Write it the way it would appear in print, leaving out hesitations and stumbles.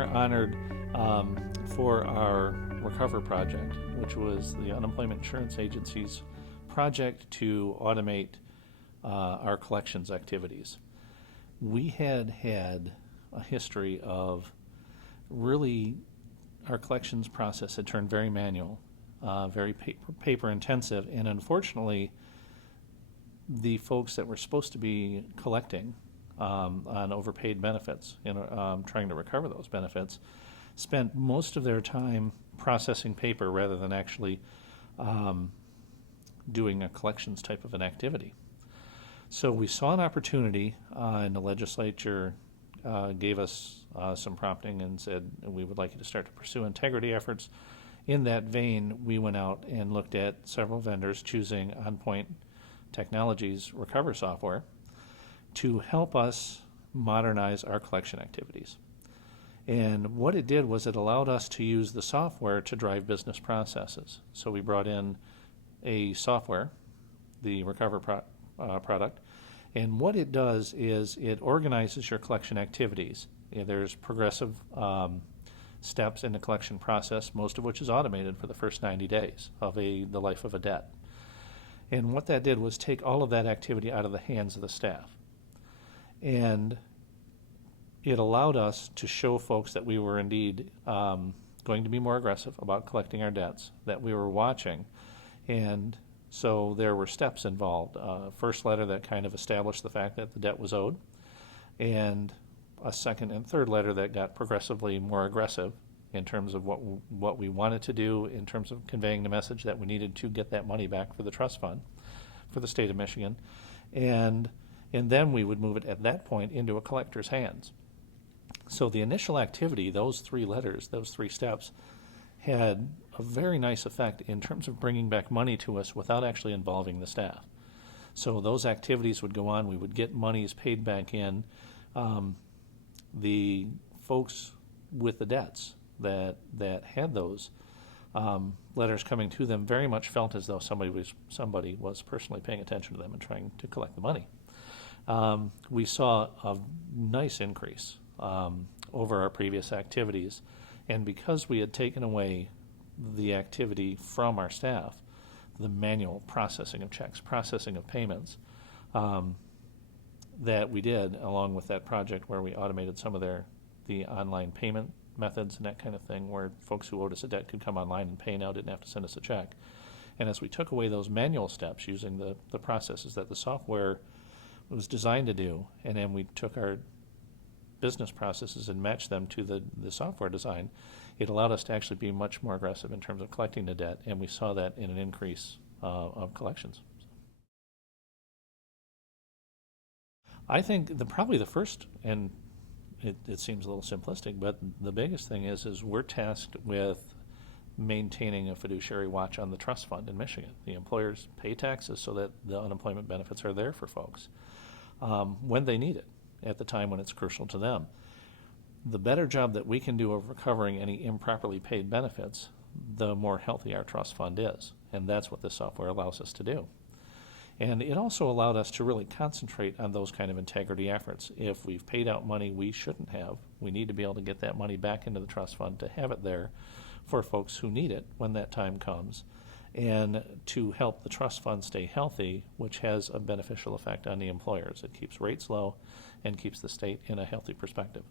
were honored for our Recover project, which was the Unemployment Insurance Agency's project to automate our collections activities. We had a history of really, our collections process had turned very manual, very paper intensive, and unfortunately, the folks that were supposed to be collecting on overpaid benefits and trying to recover those benefits spent most of their time processing paper rather than actually doing a collections type of an activity. So we saw an opportunity, and the legislature gave us some prompting and said, we would like you to start to pursue integrity efforts. In that vein, we went out and looked at several vendors, choosing OnPoint Technologies Recover software to help us modernize our collection activities. And what it did was it allowed us to use the software to drive business processes. So we brought in a software, the Recover product, and what it does is it organizes your collection activities. There's progressive steps in the collection process, most of which is automated for the first 90 days of the life of a debt. And what that did was take all of that activity out of the hands of the staff. And it allowed us to show folks that we were indeed going to be more aggressive about collecting our debts, that we were watching. And so there were steps involved. First letter that kind of established the fact that the debt was owed, and a second and third letter that got progressively more aggressive in terms of what we wanted to do in terms of conveying the message that we needed to get that money back for the trust fund for the state of Michigan. And then we would move it at that point into a collector's hands. So the initial activity, those three letters, those three steps, had a very nice effect in terms of bringing back money to us without actually involving the staff. So those activities would go on. We would get monies paid back in. The folks with the debts that had those letters coming to them very much felt as though somebody was personally paying attention to them and trying to collect the money. We saw a nice increase over our previous activities, and because we had taken away the activity from our staff, the manual processing of checks, processing of payments, that we did, along with that project where we automated some of the online payment methods and that kind of thing, where folks who owed us a debt could come online and pay now, didn't have to send us a check. And as we took away those manual steps using the processes that the software was designed to do, and then we took our business processes and matched them to the software design, it allowed us to actually be much more aggressive in terms of collecting the debt, and we saw that in an increase of collections. I think probably the first, and it seems a little simplistic, but the biggest thing is we're tasked with maintaining a fiduciary watch on the trust fund in Michigan. The employers pay taxes so that the unemployment benefits are there for folks when they need it, at the time when it's crucial to them. The better job that we can do of recovering any improperly paid benefits, the more healthy our trust fund is. And that's what this software allows us to do. And it also allowed us to really concentrate on those kind of integrity efforts. If we've paid out money we shouldn't have, we need to be able to get that money back into the trust fund to have it there for folks who need it when that time comes, and to help the trust fund stay healthy, which has a beneficial effect on the employers. It keeps rates low and keeps the state in a healthy perspective.